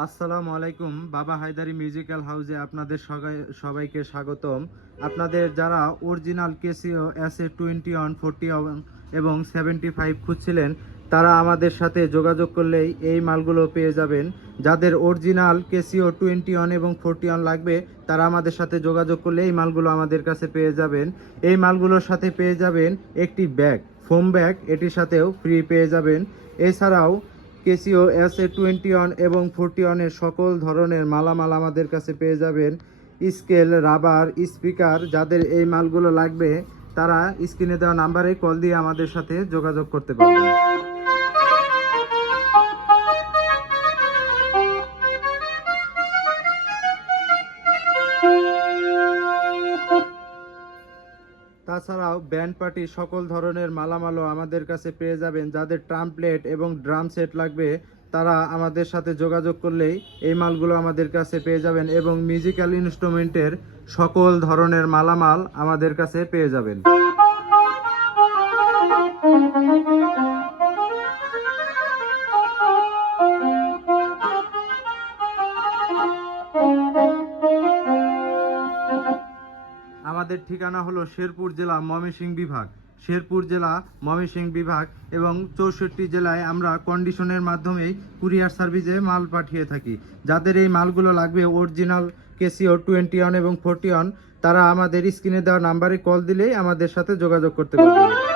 আসসালামু আলাইকুম। বাবা হায়দারি মিউজিক্যাল হাউসে আপনাদের সবাই- সবাইকে স্বাগতম। আপনাদের যারা original Casio S A twenty one, forty এবং সেভেন্টি ফাইভ খুঁজছিলেন, তারা আমাদের সাথে যোগাযোগ করলেই এই মালগুলো পেয়ে যাবেন। যাদের অরিজিনাল কেসিও টোয়েন্টি ওয়ান এবং ফোরটি ওয়ান লাগবে, তারা আমাদের সাথে যোগাযোগ করলে এই মালগুলো আমাদের কাছে পেয়ে যাবেন। এই মালগুলোর সাথে পেয়ে যাবেন একটি ব্যাগ, ফোম ব্যাগ, এটির সাথেও ফ্রি পেয়ে যাবেন। এছাড়াও Casio S A twenty one এবং ফোরটি ওয়ানের সকল ধরনের মালামাল আমাদের কাছে পেয়ে যাবেন। স্কেল, রাবার, স্পিকার যাদের এই মালগুলো লাগবে, তারা স্ক্রিনে দেওয়া নাম্বারে কল দিয়ে আমাদের সাথে যোগাযোগ করতে পারবেন। তাছাড়াও ব্যান্ড পার্টি সকল ধরনের মালামালও আমাদের কাছে পেয়ে যাবেন, যাদের ট্রাম্পলেট এবং ড্রাম সেট লাগবে, তারা আমাদের সাথে যোগাযোগ করলেই এই মালগুলো আমাদের কাছে পেয়ে যাবেন এবং মিউজিক্যাল ইনস্ট্রুমেন্টের সকল ধরনের মালামাল আমাদের কাছে পেয়ে যাবেন। আমাদের ঠিকানা হলো শেরপুর জেলা ময়মনসিংহ বিভাগ। শেরপুর জেলা ময়মনসিংহ বিভাগ এবং চৌষট্টি জেলায় আমরা কন্ডিশনের মাধ্যমেই কুরিয়ার সার্ভিসে মাল পাঠিয়ে থাকি। যাদের এই মালগুলো লাগবে অরিজিনাল কেসিও টোয়েন্টি ওয়ান এবং ফোরটি ওয়ান তারা আমাদের স্ক্রিনে দেওয়া নাম্বারে কল দিলেই আমাদের সাথে যোগাযোগ করতে পারবেন